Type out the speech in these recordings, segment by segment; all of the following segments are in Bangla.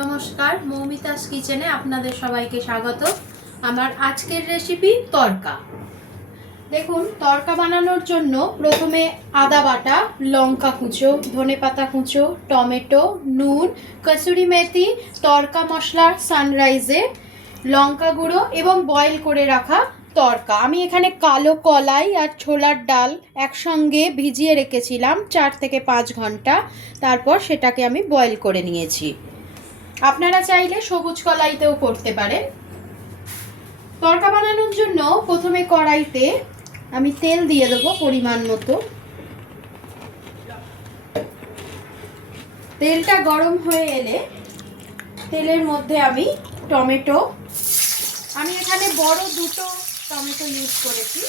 নমস্কার, মৌমিতাস কিচেনে আপনাদের সবাইকে স্বাগত। আমার আজকের রেসিপি তড়কা। দেখুন, তড়কা বানানোর জন্য প্রথমে আদা বাটা, লঙ্কা কুচো, ধনেপাতা কুচো, টমেটো, নুন, কসুরি মেথি, তড়কা মশলা, সানরাইজের লঙ্কা গুঁড়ো এবং বয়েল করে রাখা তড়কা। আমি এখানে কালো কলাই আর ছোলার ডাল একসঙ্গে ভিজিয়ে রেখেছিলাম 4 থেকে 5 ঘন্টা। তারপর সেটাকে আমি বয়েল করে নিয়েছি। আপনারা চাইলে সবুজ কলাইতেও করতে পারেন। তড়কা বানানোর জন্য প্রথমে কড়াইতে আমি তেল দিয়ে দেবো পরিমাণ মতো। তেলটা গরম হয়ে এলে তেলের মধ্যে আমি টমেটো, আমি এখানে বড় 2টো টমেটো ইউজ করেছি।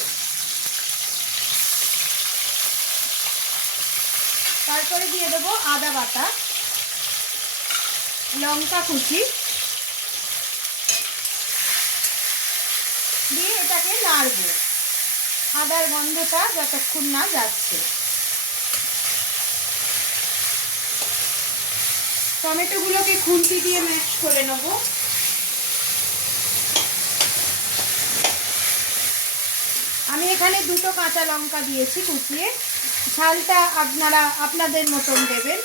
তারপরে দিয়ে দেবো আদা বাটা, লঙ্কা কুচি দিয়ে এটাকে নাড়বো আদার গন্ধটা যতক্ষণ না যাচ্ছে। টমেটোগুলোকে খুন্তি দিয়ে ম্যাশ করে নেব। আমি এখানে 2টো কাঁচা লঙ্কা দিয়েছি কুচিয়ে। ঝালটা আপনারা আপনাদের মতন দেবেন।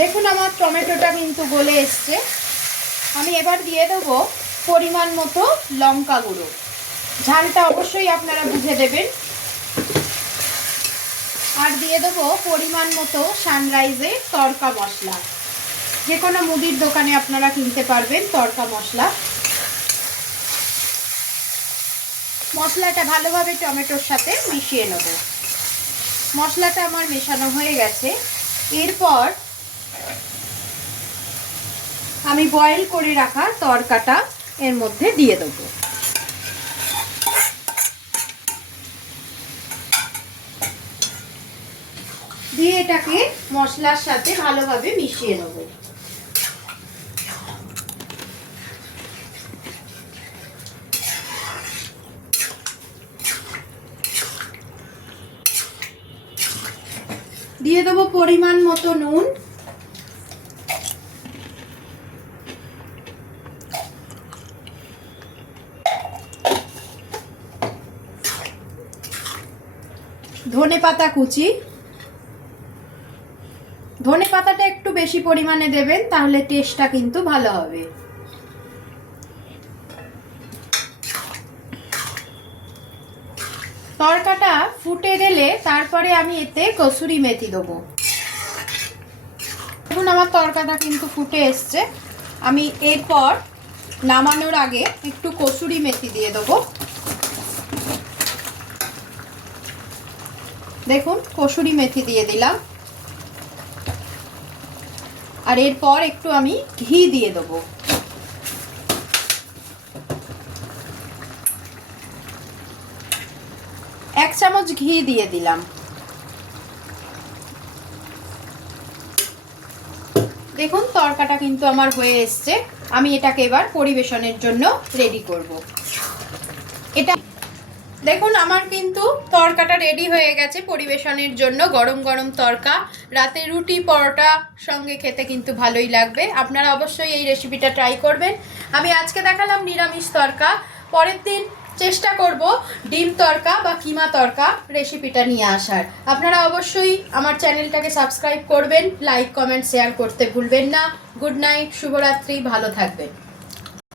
দেখুন, আমার টমেটোটা কিন্তু গলে এসছে। আমি এবার দিয়ে দেবো পরিমাণ মতো লঙ্কা গুঁড়ো। ঝালটা অবশ্যই আপনারা বুঝে দেবেন। আর দিয়ে দেবো পরিমাণ মতো সানরাইজের তড়কা মশলা। যে কোনো মুদির দোকানে আপনারা কিনতে পারবেন তড়কা মশলা। মশলাটা ভালোভাবে টমেটোর সাথে মিশিয়ে নেব। মশলাটা আমার মেশানো হয়ে গেছে। এরপর আমি বয়েল করে রাখা তড়কাটা এর মধ্যে দিয়ে দেবো। দিয়ে এটাকে মশলার সাথে ভালোভাবে মিশিয়ে নেব। দিয়ে দেবো পরিমাণ মতো নুন, ধনেপাতা কুচি। ধনেপাতাটা একটু বেশি পরিমাণে দেবেন, তাহলে টেস্টটা কিন্তু ভালো হবে। তড়কাটা ফুটে গেলে তারপরে আমি এতে কসুরি মেথি দেবো। দেখুন, আমার তড়কাটা কিন্তু ফুটে এসছে। আমি এরপর নামানোর আগে একটু কসুরি মেথি দিয়ে দেবো। দেখুন, কসুরি মেথি দিয়ে দিলাম। আর এরপর একটু আমি ঘি দিয়ে দেবো। এক চামচ ঘি দিয়ে দিলাম। দেখুন, তড়কাটা কিন্তু আমার হয়ে এসছে। আমি এটাকে এবার পরিবেশনের জন্য রেডি করব। এটা দেখুন, আমার কিন্তু তড়কাটা রেডি হয়ে গেছে পরিবেশনের জন্য। গরম গরম তড়কা রাতে রুটি পরোটা সঙ্গে খেতে কিন্তু ভালোই লাগবে। আপনারা অবশ্যই এই রেসিপিটা ট্রাই করবেন। আমি আজকে দেখালাম নিরামিষ তড়কা। পরের দিন চেষ্টা করব ডিম তড়কা বা কিমা তড়কা রেসিপিটা নিয়ে আসার। আপনারা অবশ্যই আমার চ্যানেলটাকে সাবস্ক্রাইব করবেন, লাইক কমেন্ট শেয়ার করতে ভুলবেন না। গুড নাইট, শুভরাত্রি, ভালো থাকবেন।